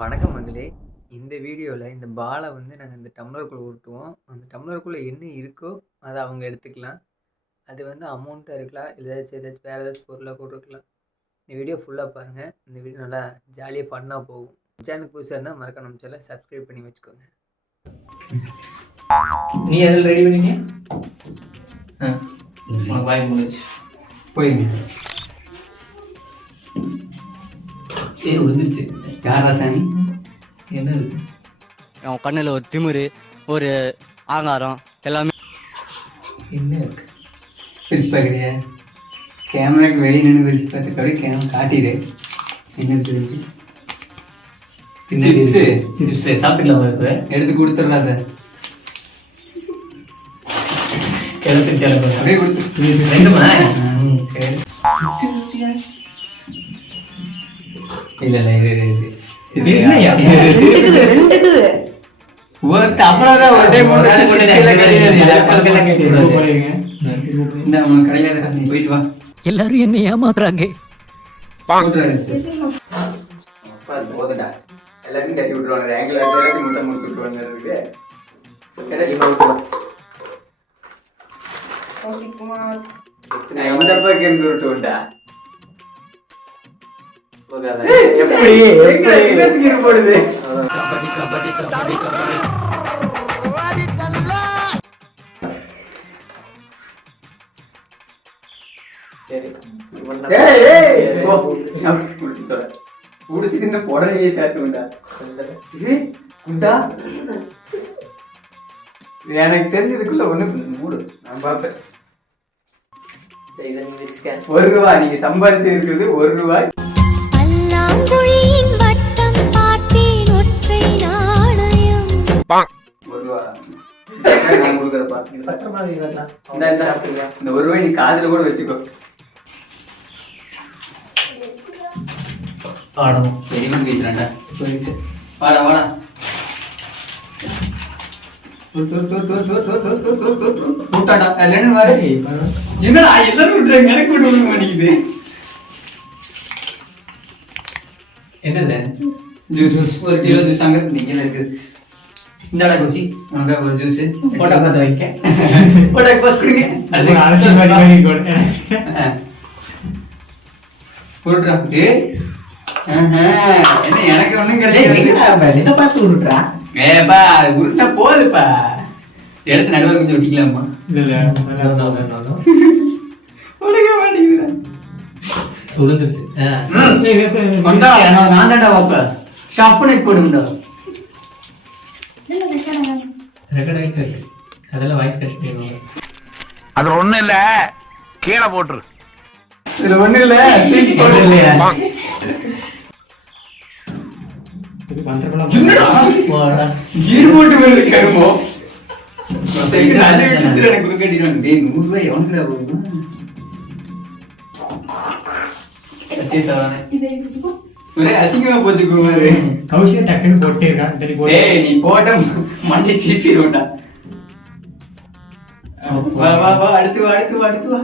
வணக்கம் மகளே! இந்த வீடியோல இந்த பால வந்து நாங்க இந்த டம்ளருக்குள்ள உருட்டுவோம். அந்த டம்ளருக்குள்ள என்ன இருக்கோ, அத அவங்க எடுத்துக்கலாம். அது வந்து அமௌண்ட்டா இருக்கலாம். இல்ல ஏதாச்சும் வேற ஏதாச்சும் பொருளா கூட இருக்கலாம். இந்த வீடியோ ஃபுல்லா பாருங்க. இந்த வீடியோ நல்லா ஜாலியா ஃபன்னா போகும். சேனலுக்கு புதுசா இருந்தா மறக்காம நம்ம சேனல சப்ஸ்கிரைப் பண்ணி வச்சுக்கோங்க. நீ அதில் ரெடி பண்ணிட்டியா? உனக்கு வாய் முடிச்சு போயிருங்க. சரி விழுந்துருச்சு. யாரா சாமி? என்னது? அவன் கண்ணில் ஒரு திமிரு, ஒரு ஆங்காரம் எல்லாமே. என்ன இருக்கு? பிரிச்சு பார்க்குறியா? கேமராக்கு வெளியே நின்று பிரிச்சு பார்த்துட்டு கேமரா காட்டிடு. என்ன இருக்குது? சிப்ஸு சிப்ஸு சாப்பிட்டுக்கலாமா? இப்போ எடுத்து கொடுத்துட்றாத. கிளத்து கிளம்பு அப்படியே கொடுத்து ரெண்டுமா? சரி. இல்லை இல்லை இது இது என்னய்யா? அப்புறம் ஒரு டைம் இந்த அவனுக்கு கிடைக்காத நீ போயிட்டு வா. எல்லாரும் என்ன ஏமாத்துறாங்க. போதுடா எல்லாத்தையும் தட்டி விட்டுருவாங்க. ஆங்கிள் வச்சு எல்லாத்தையும் முட்டை முடிச்சு விட்டுருவாங்க. எந்த பக்கம் இருந்து விட்டு விட்டா போடுது. சரி குடிச்சிட்டு புடவையே சேர்த்து உண்டா குண்டா. எனக்கு தெரிஞ்சதுக்குள்ள ஒண்ணு மூடு நான் பாப்பேன். இதை நீ வச்சுக்க. ₹1 நீங்க சம்பாதிச்சு இருக்குது ₹1. நான் கொடுக்குறப்பா. இது பத்திரமா வைக்கலாம். இந்த ₹1 நீ காதுல கூட வச்சுக்கோ. ஆடணும். பெரிய பேசுறேன்டா. வாடா வாடா. கூட்டாடா இல்லைன்னு வர. என்னடா எல்லாரும் விட்டுறேன் எனக்கு விட்டு மாட்டேங்குது. என்னது? ஜூஸ் 1 கிலோ ஜூஸ் அங்க இங்க இருக்குது. இந்தாடா கோசி உனக்கு ஒரு ஜூஸ் போட்டா பார்த்து வைக்க. போட்டா பாஸ் கொடுங்க. அது அரசியல் மாதிரி கொடுங்க. போடுறா. என்ன எனக்கு ஒண்ணும் கிடையாது. இதை பார்த்து விட்டுறா. ஏப்பா உருட்டா போதுப்பா. எடுத்து நடுவில் கொஞ்சம் ஒட்டிக்கலாமா? இல்ல உனக்கு மாட்டேங்குதுடா. விழுந்துருச்சு. நான் தாண்டா வாப்ப ஷாப்புனே போடுங்கடா. ரெக்கார்ட் ஆகிட்டு இருக்கு. அதெல்லாம் வாய்ஸ் கட் பண்ணிடுவாங்க. அது ஒண்ணும் இல்ல, கீழே போட்டுரு. இதுல ஒண்ணு இல்ல போட்டு இல்லையா? ஈடு போட்டு வருது கருமோ. எனக்கு கொடுக்கட்டிடுவாங்க. ₹100 எவனுக்குடா போகும்? ஒரே அசிங்கமா போச்சு குமாரு. கௌஷியம் டக்குன்னு போட்டே இருக்கான். ஏய் நீ போட்ட மண்டை திருப்பிடுவோம்டா. வா வா வா அடுத்து வா அடுத்து வா அடுத்து வா.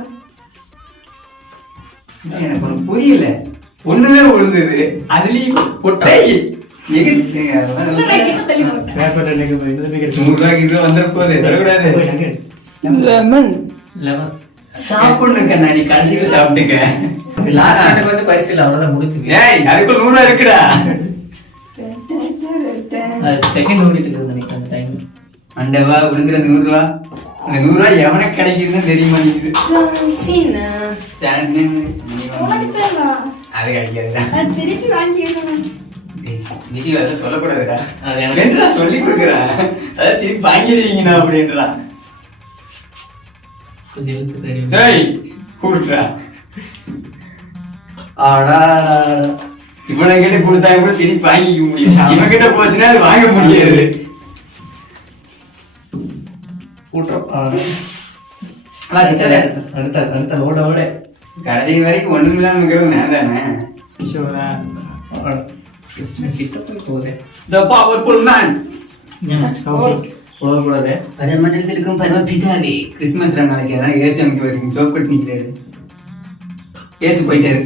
எனக்கு ஒண்ணு புரியல. ஒண்ணுதான் விழுந்தது. அதுலயும் பொட்டை சாப்பிடணும் கண்ணா. நீ கடைசியில சாப்பிட்டுக்க. பரிசு அவ்வளவுதான் முடிச்சுது. ஏய் அதுக்குள்ள ₹100 இருக்குடா. செகண்ட் ஓடிட்டு இருக்குது நினைக்கிறேன் டைம். அண்டவா விழுந்துற ₹100. அந்த ₹100 எவனுக்கு கிடைக்குதுன்னு தெரிய மாட்டேங்குது. அது கிடைக்காதுடா. சொல்லக்கூடாதுடா. சொல்லி கொடுக்குறா. அதான் திருப்பி வாங்கிடுவீங்கண்ணா அப்படின்றா. கொஞ்சம் எழுத்து ரெடி கூட்டுறா. இவனை கிட்ட கொடுத்தா கூட திருப்பி வாங்கிக்க முடியும். இவன் கிட்ட போச்சுன்னா அது வாங்க முடியாது. அடுத்த ஓட ஓட கடைசி வரைக்கும் ஒண்ணுமில்லாம இருக்கிறது நான் தானே. The powerful man. அதே மண்டலத்தில் இருக்கும் பரமபிதாவே. கிறிஸ்துமஸ் நாளைக்கு அதனால ஏசு எனக்கு வரைக்கும் ஜோக் கட்டி நிக்கிறாரு. ஏசு போயிட்டாரு.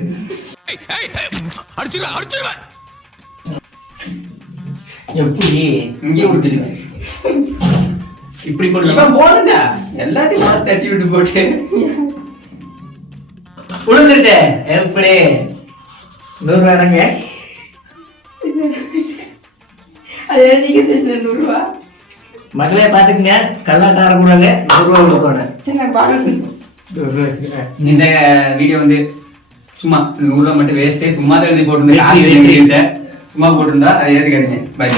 எப்படி இங்கே விட்டுருச்சு. இப்படி போடலாம். இவன் போடுங்க எல்லாத்தையும் மாசம் தட்டி விட்டு போட்டு உளுந்துட்டேன். எப்படி 100 ரூபாய்ங்க. மகளே பாத்துக்கங்க, கல்லாட்ட ஆடக்கூடாது. 100 ரூபா கொடுக்கணும். 100 ரூபா வச்சுக்கிறேன். இந்த வீடியோ வந்து சும்மா 100 ரூபா மட்டும் வேஸ்டே. சும்மா தான் எழுதி போட்டிருந்தேன். சும்மா போட்டிருந்தா அதை ஏத்துக்காதீங்க. பை.